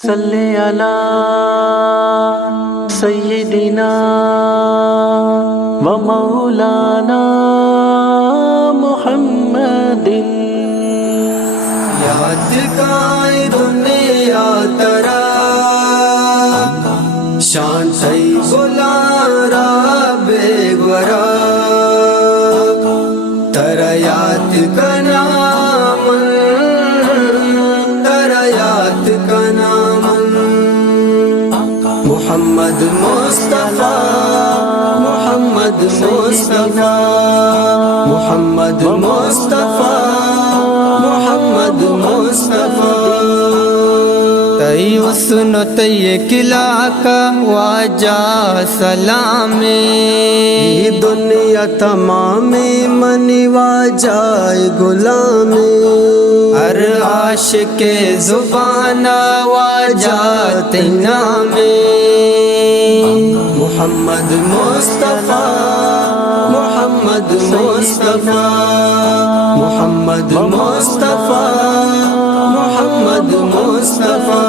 صلی علی سیدنا و مولانا محمد یاد کا دنیا ترا شان سی گلارا بے گورا ترا یاد کا نام ترا یاد کا نام محمد مصطفیٰ محمد مصطفیٰ محمد مصطفیٰ محمد مصطفیٰ تی حسن تی کلا کا واجہ سلامی دنیا تمام منی واجہ غلامی ہر عاشق زبان واجہ تنامی محمد مصطفیٰ محمد مصطفیٰ محمد مصطفیٰ محمد مصطفیٰ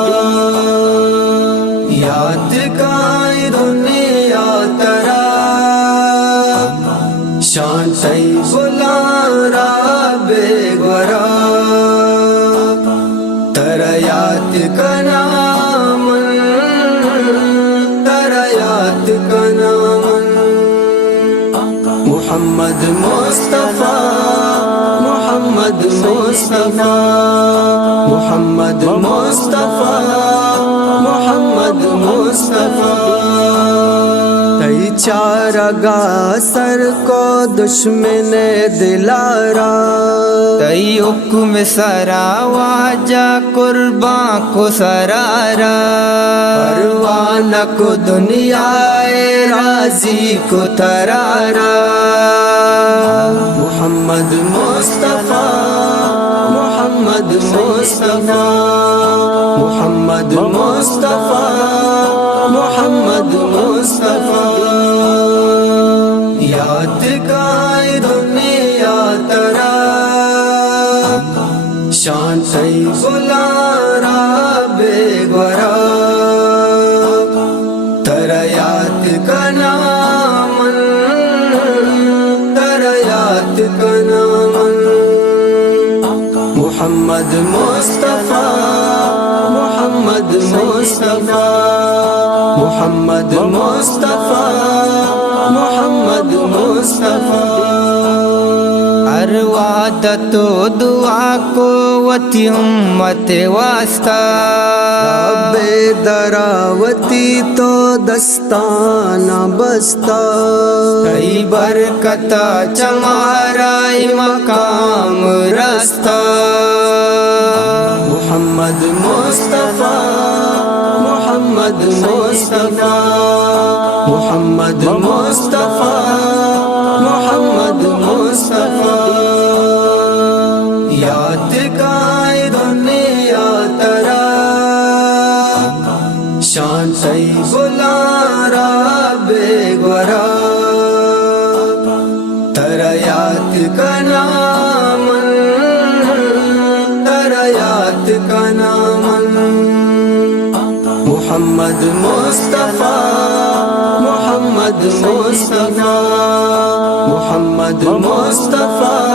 یاد کا دنیا ترا شان سی گلارا بے گورا ترا یاد کا نام ترا یاد کا نام محمد مصطفیٰ محمد مصطفیٰ محمد مصطفیٰ محمد مصطفیٰ تی چارگا سر کو دشمن دلارا تی حکم سرا واجہ قربان کو سرارا پروانہ کو دنیا راضی کو ترارا محمد مصطفیٰ محمد مصطفیٰ محمد مصطفیٰ محمد مصطفیٰ یاد کا دنیا ترا شان سی گلارا بے گورا ترا یاد کا نام ترا یاد کا نام محمد مصطفیٰ محمد مصطفیٰ محمد مصطفیٰ محمد مصطفیٰ ہر وعدت و دعا کو وتی امت واسطہ بے دراوتی تو دستانہ بستہ کئی برکتا چمارائی مقام رستہ محمد مصطفیٰ محمد مصطفیٰ محمد مصطفیٰ محمد مصطفیٰ یاد کا دنیا ترا شان سی گلارا بے گورا ترا یاد کا نام ترا یاد کا نام محمد مصطفیٰ محمد مصطفیٰ محمد مصطفیٰ